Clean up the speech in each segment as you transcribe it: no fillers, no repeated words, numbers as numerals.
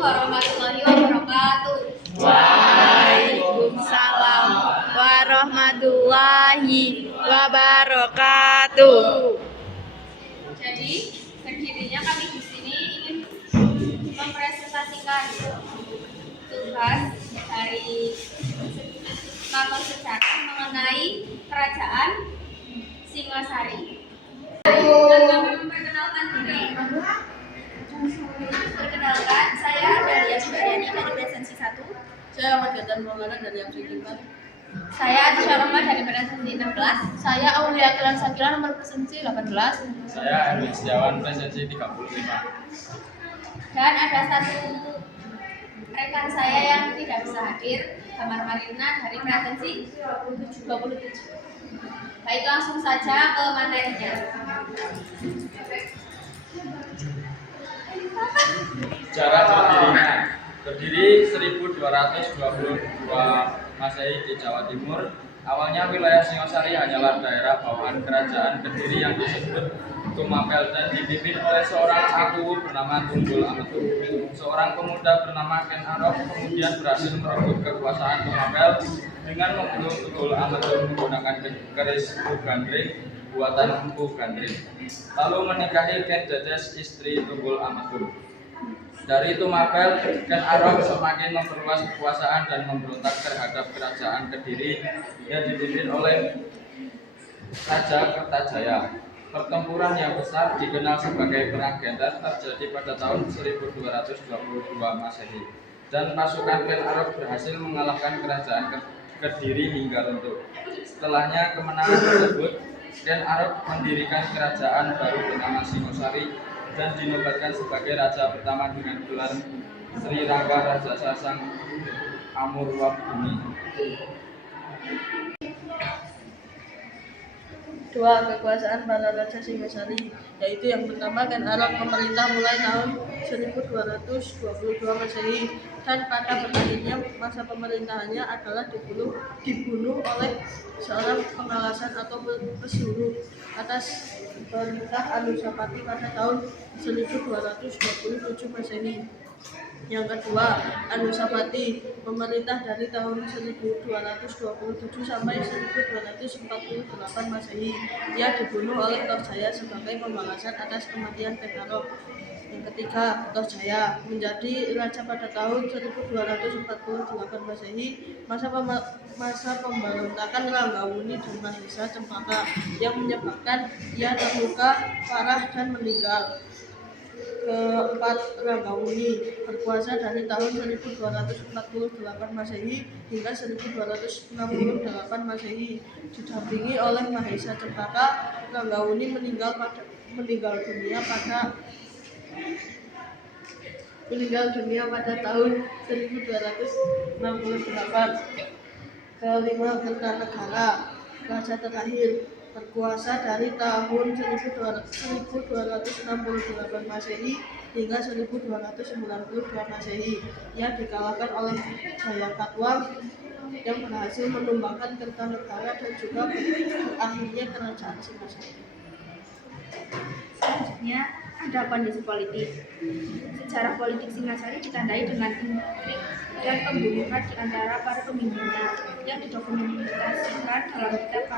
warahmatullahi wabarakatuh. Waalaikumsalam warahmatullahi wabarakatuh. Jadi, berdirinya kami di sini ingin mempresentasikan tugas dari mapel sejarah mengenai kerajaan Singasari. Dan kami memperkenalkan diri. Perkenalkan, saya Adalia Sudaryani dari presensi 1. Saya Ahmad Gadan Maulana dari absen 4. Saya Adisha Roma dari presensi 16. Saya Aulia Kilan Sakila nomor presensi 18. Saya Erwin Setiawan presensi 35. Dan ada satu rekan saya yang tidak bisa hadir, Kamar Marina dari presensi 27. Baik, langsung saja ke materinya. Sejarah berdirinya. Berdiri 1222 Masehi di Jawa Timur. Awalnya wilayah Singosari hanyalah daerah bawaan kerajaan Kediri yang disebut Tumapel dan dipimpin oleh seorang cakuwu bernama Tunggul Ametu. Seorang pemuda bernama Ken Arok kemudian berhasil merebut kekuasaan Tumapel dengan membunuh Tunggul Ametu menggunakan keris Gandring buatan Empu Gandring. Lalu menikahi Ken Dedes, istri Tunggul Ametu. Dari Tumapel, Ken Arok semakin memperluas kekuasaan dan memberontak terhadap kerajaan Kediri yang dipimpin oleh Raja Kertajaya. Pertempuran yang besar dikenal sebagai Perang Genter terjadi pada tahun 1222 Masehi. Dan pasukan Ken Arok berhasil mengalahkan kerajaan Kediri hingga runtuh. Setelahnya kemenangan tersebut, Ken Arok mendirikan kerajaan baru bernama Singosari dan dinobatkan sebagai raja pertama dengan gelar Sri Rangga Raja Sasang Amurwabhumi. Dua kekuasaan para raja Singasari, yaitu yang pertama Ken Arok memerintah mulai tahun 1222 Masehi dan pada pertengahannya masa pemerintahannya adalah dibunuh oleh seorang pengalasan atau pesuruh atas perintah Anusapati pada tahun 1227 Masehi. Yang kedua, Anusapati memerintah dari tahun 1227 sampai 1248 Masehi. Ia dibunuh oleh Tohjaya sebagai pembalasan atas kematian Ken Arok. Yang ketiga, Tohjaya menjadi raja pada tahun 1248 Masehi. Masa pemberontakan Ranggawuni dan Mahesa Cempaka yang menyebabkan ia terluka parah dan meninggal. Keempat, Ranggawuni berkuasa dari tahun 1248 Masehi hingga 1268 Masehi. Didampingi oleh Mahesa Cempaka, Ranggawuni meninggal dunia pada tahun 1268. Kelima, Kertanegara, raja terakhir, berkuasa dari tahun 1268 Masehi hingga 1292 Masehi. Ia dikalahkan oleh Jayakatwang yang berhasil menumbangkan Kertanegara dan juga berakhirnya kerajaan Singasari. Selanjutnya ada kondisi politik. Sejarah politik Singasari ditandai dengan intrik dan pembunuhan di antara para pemimpinnya yang didokumentasikan dalam kitab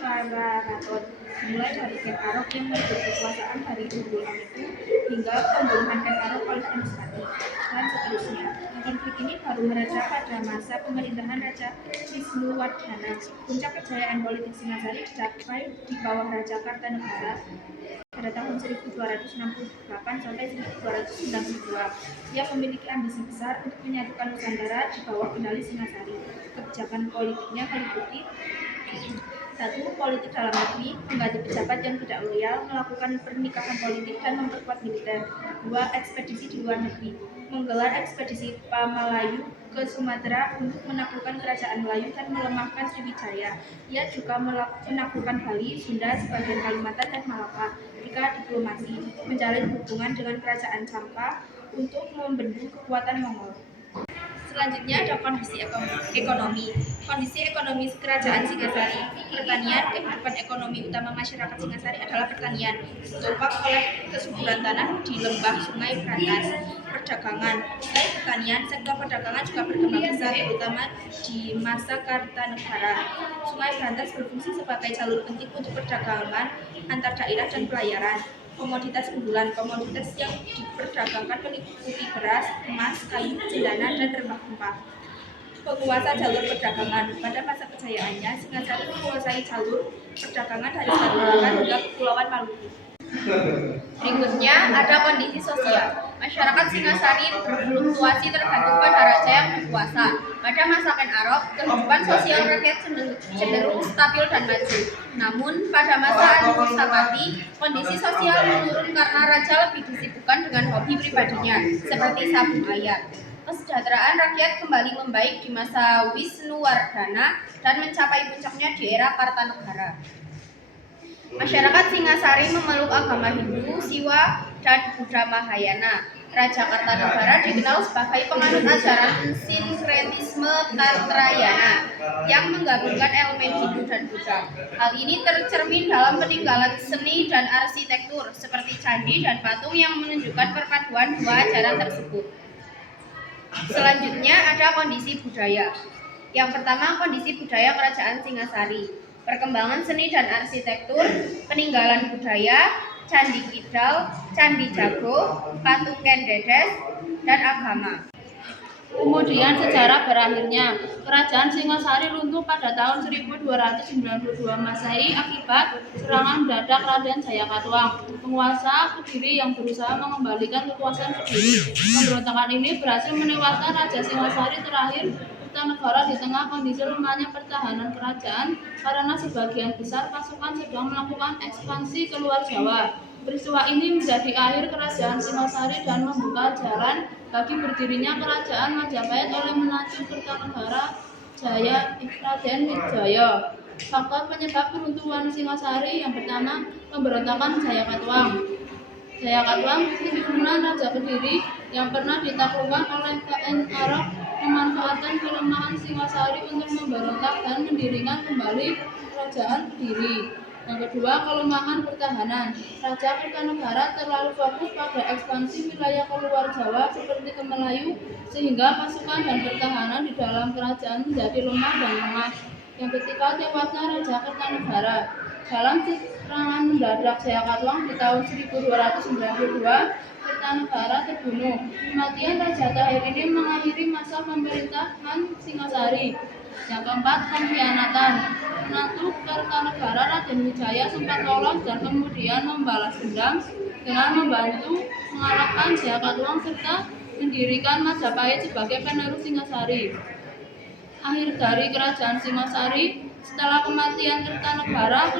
Pararaton, mulai dari Ken Arok yang merebut kekuasaan dari Tunggul Ametu hingga pembunuhan Ken Arok oleh Anusapati dan seterusnya. Konflik ini baru mereda pada masa pemerintahan Raja Wisnuwardhana. Puncak kejayaan politik Singasari dicapai di bawah Raja Kartanegara pada tahun 1268 sampai 1292. Ia memiliki ambisi besar untuk menyatukan Nusantara di bawah kendali Singasari. Kebijakan politiknya meliputi: 1. Politik dalam negeri, mengganti pejabat yang tidak loyal, melakukan pernikahan politik dan memperkuat militer. 2. Ekspedisi di luar negeri, menggelar ekspedisi Pamalayu ke Sumatera untuk menaklukkan kerajaan Melayu dan melemahkan Sriwijaya. Ia juga menaklukkan Bali, Sunda, sebagian Kalimantan dan Malaka. 3. Diplomasi, menjalin hubungan dengan kerajaan Champa untuk membendung kekuatan Mongol. Selanjutnya ada kondisi ekonomi. Kondisi ekonomi Kerajaan Singasari. Pertanian, kehidupan ekonomi utama masyarakat Singasari adalah pertanian, ditopang oleh kesuburan tanah di lembah Sungai Brantas. Perdagangan. Selain pertanian, sektor perdagangan juga berkembang pesat, terutama di masa Kartanegara. Sungai Brantas berfungsi sebagai jalur penting untuk perdagangan antar daerah dan pelayaran. Komoditas unggulan. Komoditas yang diperdagangkan meliputi beras, emas, kayu, cendana, dan rempah-rempah. Penguasa jalur perdagangan. Pada masa kejayaannya, Singasari menguasai jalur perdagangan dari Selat Malaka hingga Kepulauan Maluku. Berikutnya ada kondisi sosial. Masyarakat Singasari berfluktuasi tergantung pada raja yang berkuasa. Pada masa Ken Arok, kehidupan sosial rakyat cenderung stabil dan maju. Namun, pada masa Anusapati, kondisi sosial menurun karena raja lebih disibukkan dengan hobi pribadinya, seperti sabung ayat. Kesejahteraan rakyat kembali membaik di masa Wisnuwardana dan mencapai puncaknya di era Kartanegara. Masyarakat Singasari memeluk agama Hindu, Siwa, dan Buddha Mahayana. Raja Kartanegara dikenal sebagai penganut ajaran sinkretisme Tantrayana yang menggabungkan elemen Hindu dan Buddha. Hal ini tercermin dalam peninggalan seni dan arsitektur seperti candi dan patung yang menunjukkan perpaduan dua ajaran tersebut. Selanjutnya ada kondisi budaya. Yang pertama, kondisi budaya Kerajaan Singasari. Perkembangan seni dan arsitektur, peninggalan budaya, Candi Kidal, Candi Jago, patung Ken Dedes, dan agama. Kemudian sejarah berakhirnya. Kerajaan Singasari runtuh pada tahun 1292 Masehi akibat serangan mendadak Raden Jayakatwang, penguasa Kediri yang berusaha mengembalikan kekuasaan Kediri. Pemberontakan ini berhasil menewaskan Raja Singasari terakhir Kertanegara di tengah kondisi lemahnya pertahanan kerajaan karena sebagian besar pasukan sedang melakukan ekspansi keluar Jawa. Peristiwa ini menjadi akhir Kerajaan Singasari dan membuka jalan bagi berdirinya Kerajaan Majapahit oleh menantu Kertanegara Raden Wijaya. Faktor penyebab keruntuhan Singasari yang pertama, pemberontakan Jayakatwang. Jayakatwang keturunan Raja Kediri yang pernah ditaklukkan oleh Ken Arok memanfaatkan kelemahan Singasari untuk memberontak dan mendirikan kembali Kerajaan Kediri. Yang kedua, kelemahan pertahanan. Raja Kertanegara terlalu fokus pada ekspansi wilayah keluar Jawa seperti ke Melayu, sehingga pasukan dan pertahanan di dalam kerajaan menjadi lemah dan lemah. Yang ketiga, tewasnya Raja Kertanegara. Dalam serangan mendadak Jayakatwang di tahun 1292, Kertanegara terbunuh. Kematian Raja Tahir ini mengakhiri masa pemerintahan Singasari. Yang keempat, pengkhianatan. Menantu Kertanegara Raden Wijaya sempat lolos dan kemudian membalas dendam dengan membantu mengalahkan Jayakatwang serta mendirikan Majapahit sebagai penerus Singasari. Akhir dari Kerajaan Singasari. Setelah kematian Kertanegara,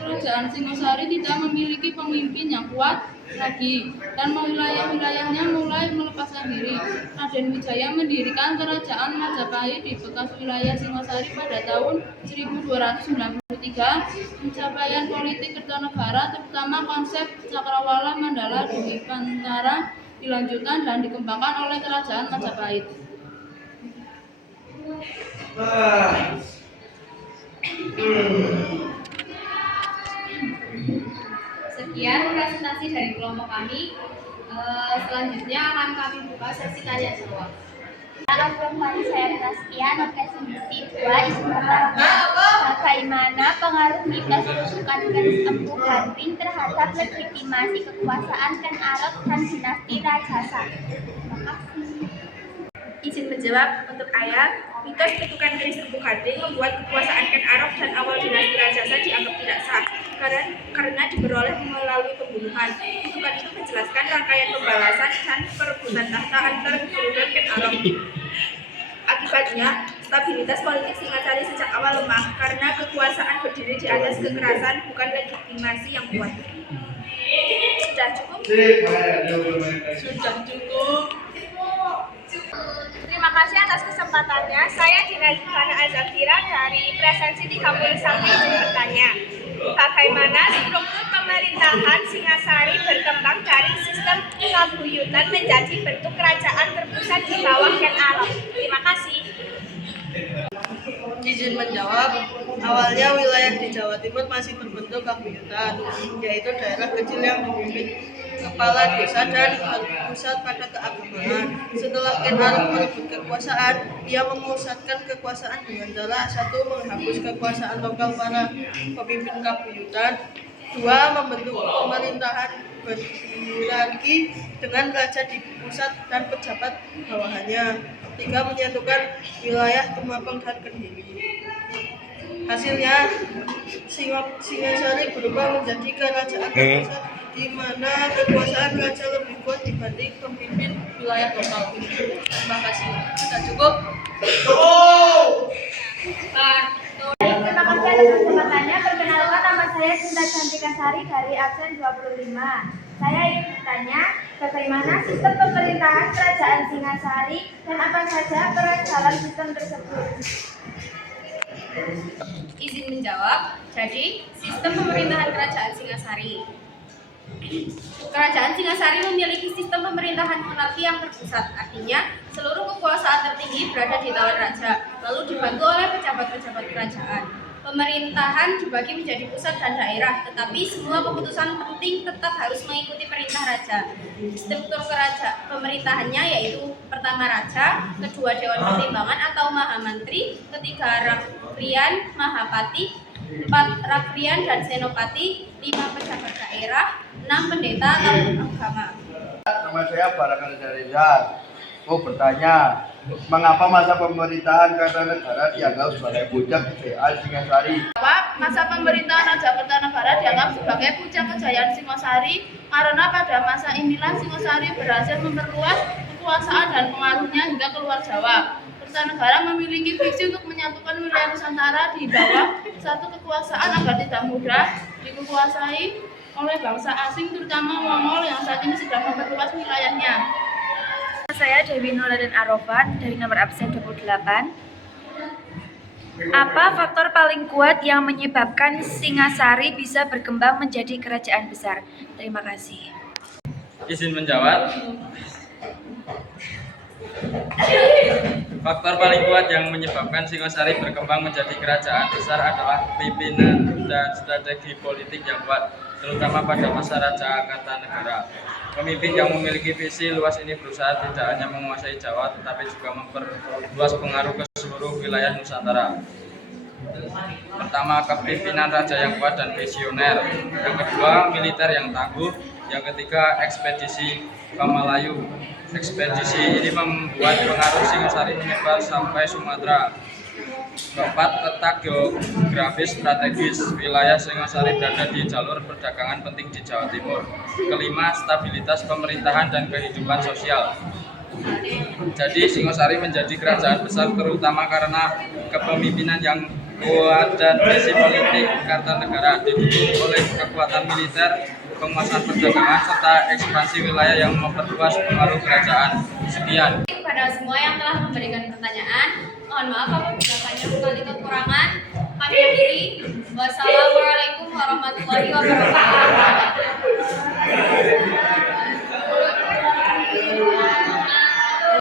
Kerajaan Singasari tidak memiliki pemimpin yang kuat lagi dan wilayah-wilayahnya mulai melepaskan diri. Raden Wijaya mendirikan Kerajaan Majapahit di bekas wilayah Singasari pada tahun 1293. Pencapaian politik Kertanegara, terutama konsep Cakrawala Mandala Dwipantara, dilanjutkan dan dikembangkan oleh Kerajaan Majapahit. Sekian presentasi dari kelompok kami. Selanjutnya akan kami buka sesi tanya jawab. Kembali saya Prastia, representasi 2 isu pertama. Bagaimana pengaruh mitos rujukan garis empu Harwin terhadap legitimasi kekuasaan Ken Arok dan dinasti Rajasa? Terima kasih. Izin menjawab untuk ayat. Mitos bentukan keris empu Gading membuat kekuasaan Ken Arok dan awal dinasti Rajasa dianggap tidak sah karena diperoleh melalui pembunuhan. Bentukan itu menjelaskan rangkaian pembalasan dan perebutan tahta antar keturunan Ken Arok. Akibatnya, stabilitas politik Singasari sejak awal lemah karena kekuasaan berdiri di atas kekerasan, bukan legitimasi yang kuat. Sudah cukup? Sudah cukup. Terima kasih atas kesempatannya. Saya Dina Livana Azafira dari Presensi 30 Sakti bertanya, bagaimana struktur pemerintahan Singasari berkembang dari sistem kabuyutan menjadi bentuk kerajaan terpusat di bawah Ken Arok? Terima kasih. izin menjawab. Awalnya wilayah di Jawa Timur masih berbentuk kabuyutan, yaitu daerah kecil yang dipimpin kepala desa dan berpusat pada keagamaan. Setelah Ken Arok merebut kekuasaan, ia memusatkan kekuasaan dengan cara satu, menghapus kekuasaan lokal para pemimpin kabuyutan, dua, membentuk pemerintahan berhierarki dengan raja di pusat dan pejabat bawahannya, tiga, menyatukan wilayah Tumapel dan Kediri. Hasilnya, Singasari berubah menjadi kerajaan pusat di mana kekuasaan raja lebih kuat dibanding pemimpin wilayah lokal. Terima kasih. Sudah cukup? Terima kasih atas kesempatannya. Perkenalkan, nama saya Sinta Cantika Sari dari absen 25. Saya ingin bertanya, bagaimana sistem pemerintahan kerajaan Singasari dan apa saja peran sistem tersebut? Izin menjawab. Jadi, sistem pemerintahan kerajaan Singasari. Kerajaan Singasari memiliki sistem pemerintahan monarki yang terpusat, artinya seluruh kekuasaan tertinggi berada di tangan raja, lalu dibantu oleh pejabat-pejabat kerajaan. Pemerintahan dibagi menjadi pusat dan daerah, tetapi semua keputusan penting tetap harus mengikuti perintah raja. Struktur kerajaan pemerintahannya yaitu pertama raja, kedua dewan pertimbangan atau mahamantri, ketiga rakrian mahapati, 4 rakrian dan senopati, 5 pejabat daerah, 6 pendeta atau agama. Nama saya Barakan Reza. Mau bertanya, mengapa masa pemerintahan Kartanegara dianggap sebagai puncak kejayaan Singasari? Masa pemerintahan Raja Kertanegara dianggap sebagai puncak kejayaan Singasari karena pada masa inilah Singasari berhasil memperluas kekuasaan dan pengaruhnya hingga keluar Jawa. Kertanegara memiliki visi untuk menyatukan wilayah Nusantara di bawah satu kekuasaan agar tidak mudah dikuasai oleh bangsa asing, terutama Mongol yang saat ini sedang memperluas wilayahnya. Saya Dewi Nuraden Arofat dari nomor absen 28. Apa faktor paling kuat yang menyebabkan Singasari bisa berkembang menjadi kerajaan besar? Terima kasih. Izin menjawab. Faktor paling kuat yang menyebabkan Singasari berkembang menjadi kerajaan besar adalah pimpinan dan strategi politik yang kuat, terutama pada masa Raja Kartanegara. Pemimpin yang memiliki visi luas ini berusaha tidak hanya menguasai Jawa, tetapi juga memperluas pengaruh ke seluruh wilayah Nusantara. Pertama, kepemimpinan raja yang kuat dan visioner. Yang kedua, militer yang tangguh. Yang ketiga, ekspedisi ke Melayu. Ekspedisi ini membuat pengaruh Singasari menyebar sampai Sumatera. Keempat, letak geografis strategis. Wilayah Singasari berada di jalur perdagangan penting di Jawa Timur. Kelima, stabilitas pemerintahan dan kehidupan sosial. Jadi Singasari menjadi kerajaan besar terutama karena kepemimpinan yang kuat dan visi politik Kartanegara, didukung oleh kekuatan militer, penguasaan perdagangan, serta ekspansi wilayah yang memperluas pengaruh kerajaan. Sekian. Kepada semua yang telah memberikan pertanyaan, mohon maaf apabila banyak sekali kekurangan. Kami akhiri. Wassalamualaikum warahmatullahi wabarakatuh.